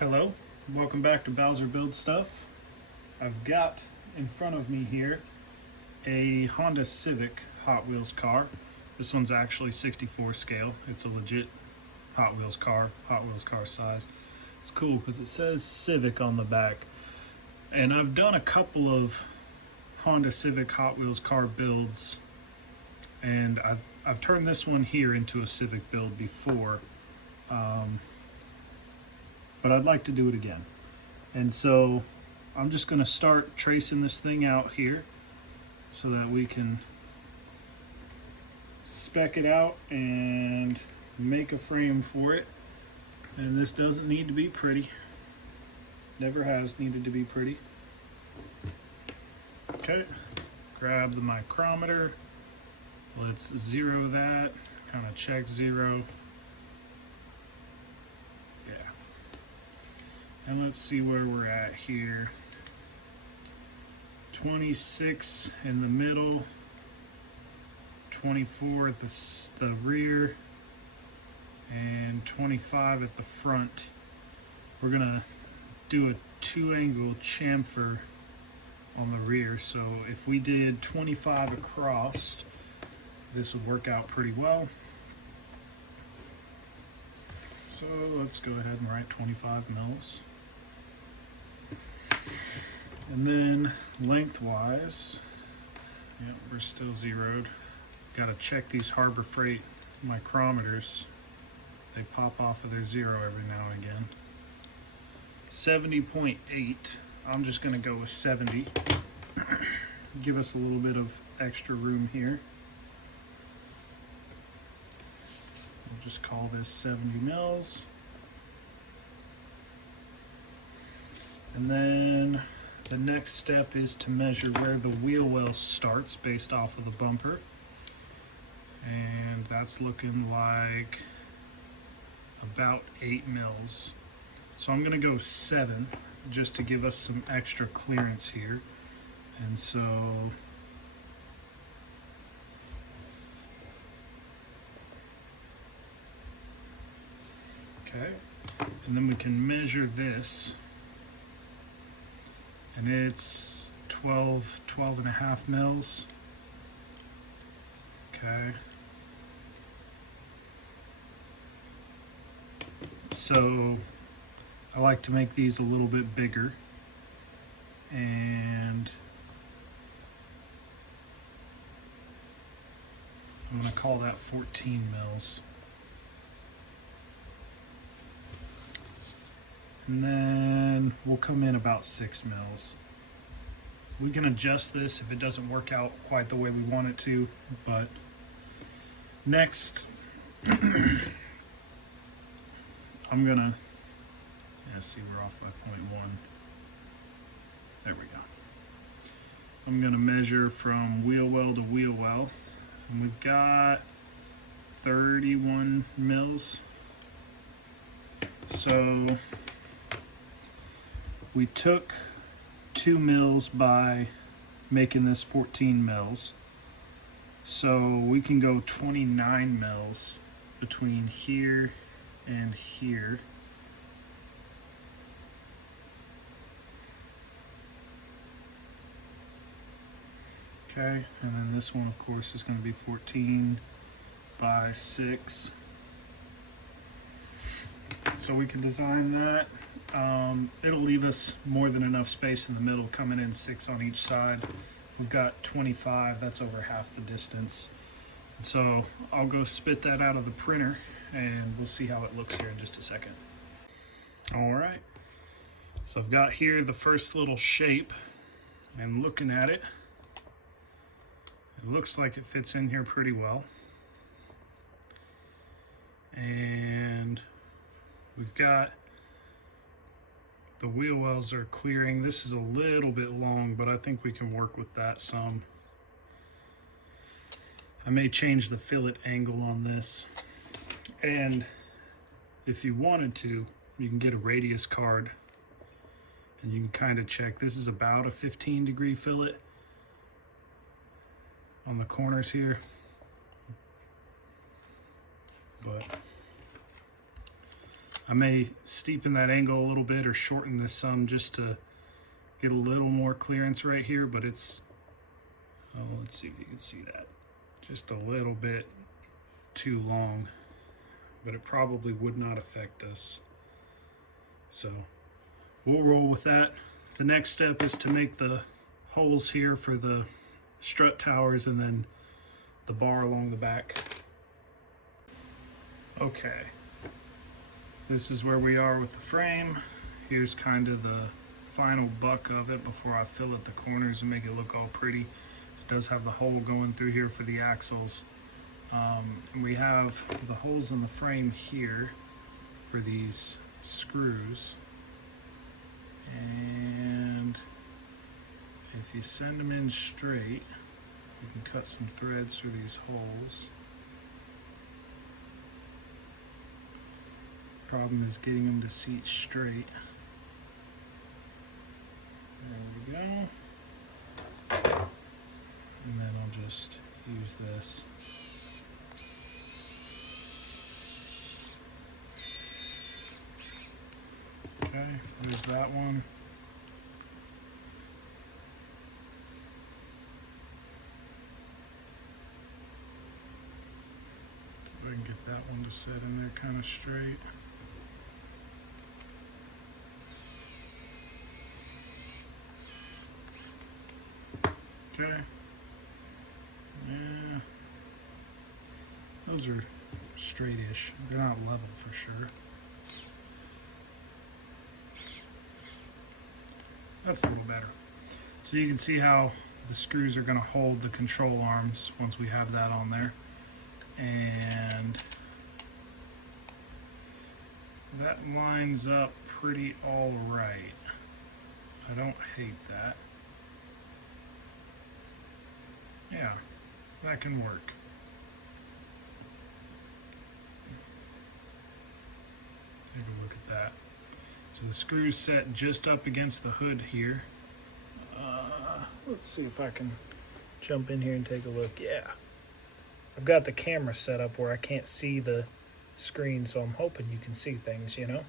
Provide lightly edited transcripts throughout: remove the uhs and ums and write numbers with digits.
Hello, welcome back to Bowser Build Stuff. I've got in front of me here a Honda Civic Hot Wheels car. This one's actually 64 scale. It's a legit Hot Wheels car size. It's cool because it says Civic on the back. And I've done a couple of Honda Civic Hot Wheels car builds, and I've turned this one here into a Civic build before. But I'd like to do it again. And so I'm just going to start tracing this thing out here so that we can spec it out and make a frame for it. And this doesn't need to be pretty. Never has needed to be pretty. Okay, grab the micrometer. Let's zero that, kind of check zero. And let's see where we're at here. 26 in the middle, 24 at the rear, and 25 at the front. We're gonna do a 2-angle chamfer on the rear. So if we did 25 across, this would work out pretty well. So let's go ahead and write 25 mils. And then lengthwise, yeah, we're still zeroed. Got to check these Harbor Freight micrometers. They pop off of their zero every now and again. 70.8. I'm just going to go with 70. Give us a little bit of extra room here. We'll just call this 70 mils. And then the next step is to measure where the wheel well starts based off of the bumper. And that's looking like about 8 mils. So I'm going to go 7 just to give us some extra clearance here. And so okay, and then we can measure this. And it's 12 and a half mils. Okay. So I like to make these a little bit bigger. And I'm going to call that 14 mils. And then we'll come in about 6 mils. We can adjust this if it doesn't work out quite the way we want it to, but next I'm gonna, see, we're off by 0.1. There we go. I'm gonna measure from wheel well to wheel well, and we've got 31 mils. So we took 2 mils by making this 14 mils. So we can go 29 mils between here and here. Okay, and then this one of course is going to be 14 by 6. So we can design that. It'll leave us more than enough space in the middle, coming in 6 on each side. If we've got 25, that's over half the distance. And so I'll go spit that out of the printer and we'll see how it looks here in just a second. All right, so I've got here the first little shape, and looking at it, it looks like it fits in here pretty well. And we've got the wheel wells are clearing. This is a little bit long, but I think we can work with that some. I may change the fillet angle on this. And if you wanted to, you can get a radius card and you can kind of check. This is about a 15-degree fillet on the corners here. But I may steepen that angle a little bit or shorten this some just to get a little more clearance right here, but it's, oh, let's see if you can see that. Just a little bit too long, but it probably would not affect us. So we'll roll with that. The next step is to make the holes here for the strut towers and then the bar along the back. Okay, this is where we are with the frame. Here's kind of the final buck of it before I fill at the corners and make it look all pretty. It does have the hole going through here for the axles. And we have the holes in the frame here for these screws. And if you send them in straight, you can cut some threads through these holes. Problem is getting them to seat straight. There we go. And then I'll just use this. Okay, there's that one. See if I can get that one to set in there kind of straight. Okay. Yeah. Those are straight-ish. They're not level for sure. That's a little better. So you can see how the screws are going to hold the control arms once we have that on there. And that lines up pretty all right. I don't hate that. Yeah, that can work. Take a look at that. So the screw's set just up against the hood here. Let's see if I can jump in here and take a look. Yeah. I've got the camera set up where I can't see the screen, so I'm hoping you can see things, you know?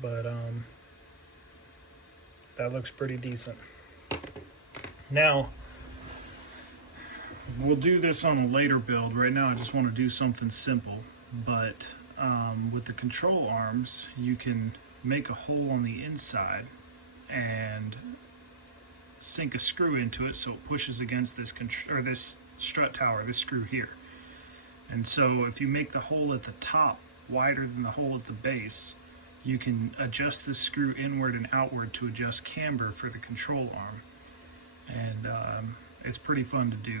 But that looks pretty decent. Now, we'll do this on a later build. Right now I just want to do something simple, but with the control arms you can make a hole on the inside and sink a screw into it so it pushes against this this strut tower, this screw here. And so if you make the hole at the top wider than the hole at the base, you can adjust the screw inward and outward to adjust camber for the control arm. And it's pretty fun to do,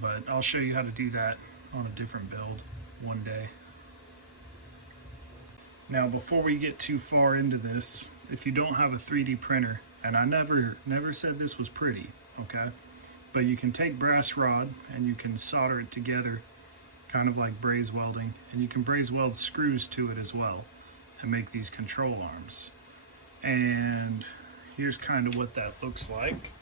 but I'll show you how to do that on a different build one day. Now, before we get too far into this, if you don't have a 3D printer, and I never said this was pretty, okay? But you can take brass rod and you can solder it together, kind of like braze welding, and you can braze weld screws to it as well and make these control arms. And here's kind of what that looks like.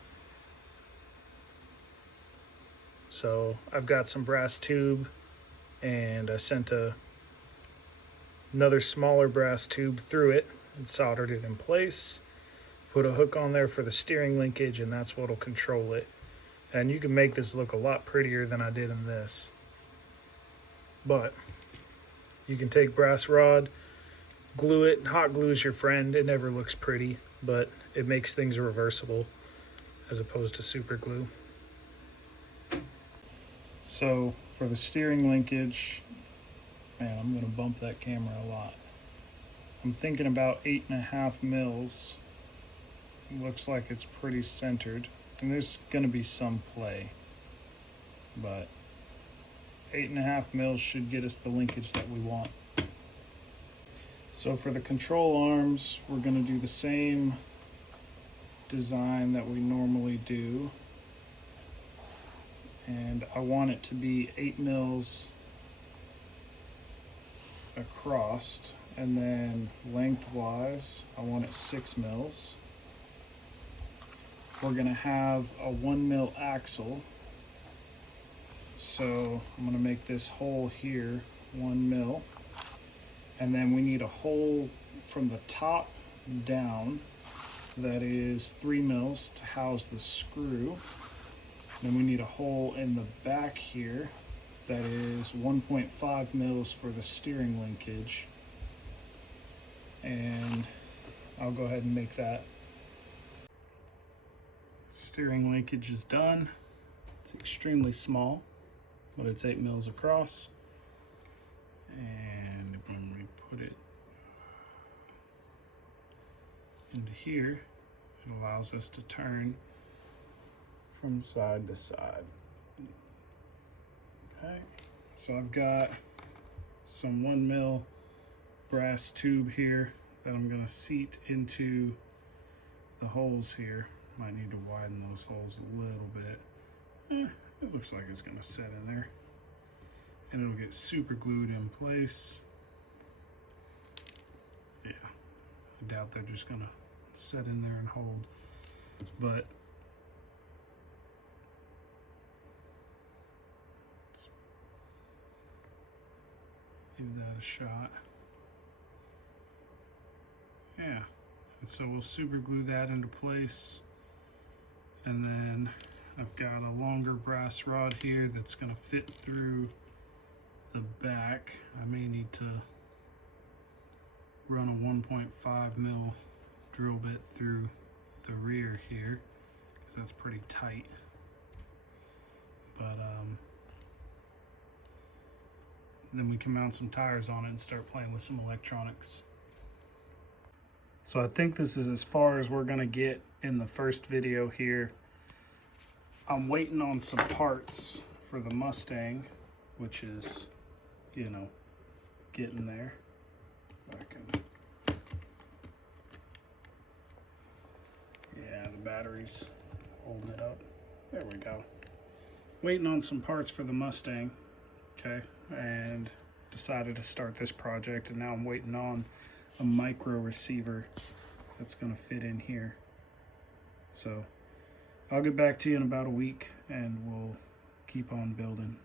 So I've got some brass tube, and I sent another smaller brass tube through it and soldered it in place. Put a hook on there for the steering linkage, and that's what'll control it. And you can make this look a lot prettier than I did in this. But you can take brass rod, glue it. Hot glue is your friend. It never looks pretty, but it makes things reversible as opposed to super glue. So for the steering linkage, man, I'm gonna bump that camera a lot. I'm thinking about 8.5 mils. Looks like it's pretty centered, and there's gonna be some play, but 8.5 mils should get us the linkage that we want. So for the control arms, we're gonna do the same design that we normally do, and I want it to be 8 mils across, and then lengthwise I want it 6 mils. We're gonna have a 1 mil axle, so I'm gonna make this hole here 1 mil, And then we need a hole from the top down that is 3 mils to house the screw. Then we need a hole in the back here that is 1.5 mils for the steering linkage. And I'll go ahead and make that. Steering linkage is done. It's extremely small, but it's 8 mils across. And when we put it into here, it allows us to turn from side to side. Okay, so I've got some 1 mil brass tube here that I'm going to seat into the holes here. Might need to widen those holes a little bit. It looks like it's going to set in there, and it'll get super glued in place. Yeah, I doubt they're just going to set in there and hold, but let's give that a shot. Yeah, and so we'll super glue that into place, and then I've got a longer brass rod here that's going to fit through the back. I may need to run a 1.5 mil drill bit through the rear here because that's pretty tight. But then we can mount some tires on it and start playing with some electronics. So I think this is as far as we're gonna get in the first video here. I'm waiting on some parts for the Mustang, which is, you know, getting there. Yeah, the battery's holding it up. There we go. Waiting on some parts for the Mustang, okay, and decided to start this project, and now I'm waiting on a micro receiver that's going to fit in here. So I'll get back to you in about a week and we'll keep on building.